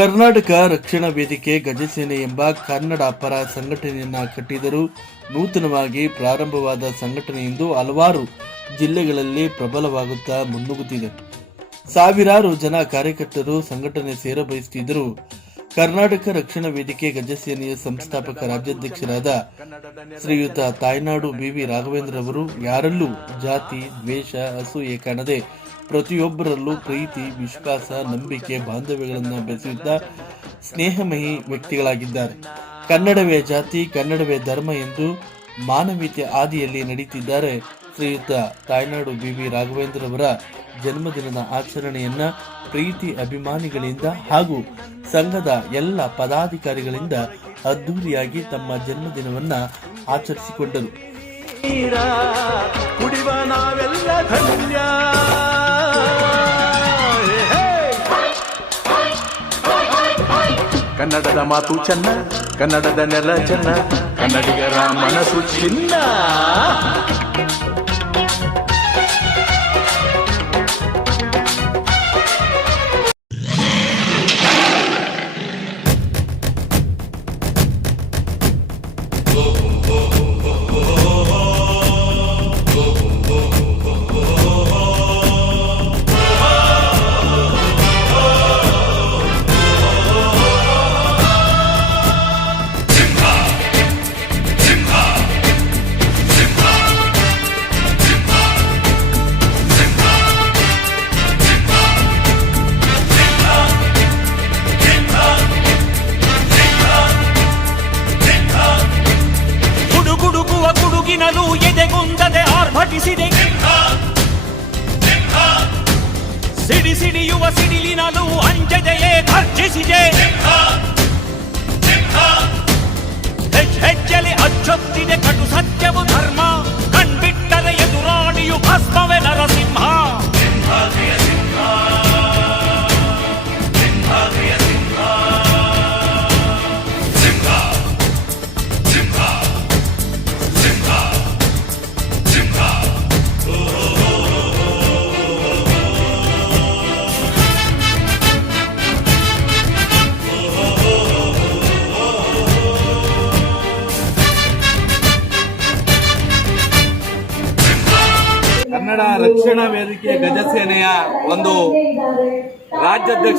ಕರ್ನಾಟಕ ರಕ್ಷಣಾ ವೇದಿಕೆ ಗಜಸೇನೆ ಎಂಬ ಕನ್ನಡ ಪರ ಸಂಘಟನೆಯನ್ನ ಕಟ್ಟಿದರೂ ನೂತನವಾಗಿ ಪ್ರಾರಂಭವಾದ ಸಂಘಟನೆಯಿಂದ ಹಲವಾರು ಜಿಲ್ಲೆಗಳಲ್ಲಿ ಪ್ರಬಲವಾಗುತ್ತಾ ಮುನ್ನುಗ್ಗುತ್ತಿದೆ. ಸಾವಿರಾರು ಜನ ಕಾರ್ಯಕರ್ತರು ಸಂಘಟನೆ ಸೇರಬಯಸುತ್ತಿದ್ದರು. ಕರ್ನಾಟಕ ರಕ್ಷಣಾ ವೇದಿಕೆ ಗಜಸೇನೆಯ ಸಂಸ್ಥಾಪಕ ರಾಜ್ಯಾಧ್ಯಕ್ಷರಾದ ಶ್ರೀಯುತ ತಾಯ್ನಾಡು ಬಿ.ವಿ. ರಾಘವೇಂದ್ರ ಅವರು ಯಾರಲ್ಲೂ ಜಾತಿ, ದ್ವೇಷ, ಅಸೂಯೆ ಕಾಣದೆ ಪ್ರತಿಯೊಬ್ಬರಲ್ಲೂ ಪ್ರೀತಿ, ವಿಶ್ವಾಸ, ನಂಬಿಕೆ, ಬಾಂಧವ್ಯಗಳನ್ನು ಬೆಸೆಯುತ್ತಾ ಸ್ನೇಹಮಯಿ ವ್ಯಕ್ತಿಗಳಾಗಿದ್ದಾರೆ. ಕನ್ನಡವೇ ಜಾತಿ, ಕನ್ನಡವೇ ಧರ್ಮ ಎಂದು ಮಾನವೀಯತೆ ಹಾದಿಯಲ್ಲಿ ನಡೀತಿದ್ದಾರೆ. ಶ್ರೀಯುತ ತಾಯ್ನಾಡು ಬಿ.ವಿ. ರಾಘವೇಂದ್ರ ಅವರ ಜನ್ಮದಿನದ ಆಚರಣೆಯನ್ನ ಪ್ರೀತಿ ಅಭಿಮಾನಿಗಳಿಂದ ಹಾಗೂ ಸಂಘದ ಎಲ್ಲ ಪದಾಧಿಕಾರಿಗಳಿಂದ ಅದ್ದೂರಿಯಾಗಿ ತಮ್ಮ ಜನ್ಮದಿನವನ್ನ ಆಚರಿಸಿಕೊಂಡರು. ಕನ್ನಡದ ಮಾತು ಚೆನ್ನ, ಕನ್ನಡದ ನೆಲ ಚೆನ್ನ, ಕನ್ನಡಿಗರ ಮನಸ್ಸು ಚಿನ್ನ. ಎದೆಗುಂದದೆ ಆರ್ಭಟಿಸಿದೆ, ಸಿಡಿ ಸಿಡಿಯುವ ಸಿಡಿಲಿನಲ್ಲೂ ಅಂಜದೆಯೇ ಗರ್ಜಿಸಿದೆ. ಹೆಜ್ಜೆಲಿ ಅಚ್ಚೊತ್ತಿದೆ ಕಟು ಸತ್ಯವು ಧರ್ಮ, ಕಣ್ಬಿಟ್ಟರೆ ಎದುರಾಳಿಯು ಭಸ್ಮವೇ ನರಸಿಂಹ. ಕನ್ನಡ ರಕ್ಷಣಾ ವೇದಿಕೆ ಗಜಸೇನೆಯ ಒಂದು ರಾಜ್ಯಾಧ್ಯಕ್ಷ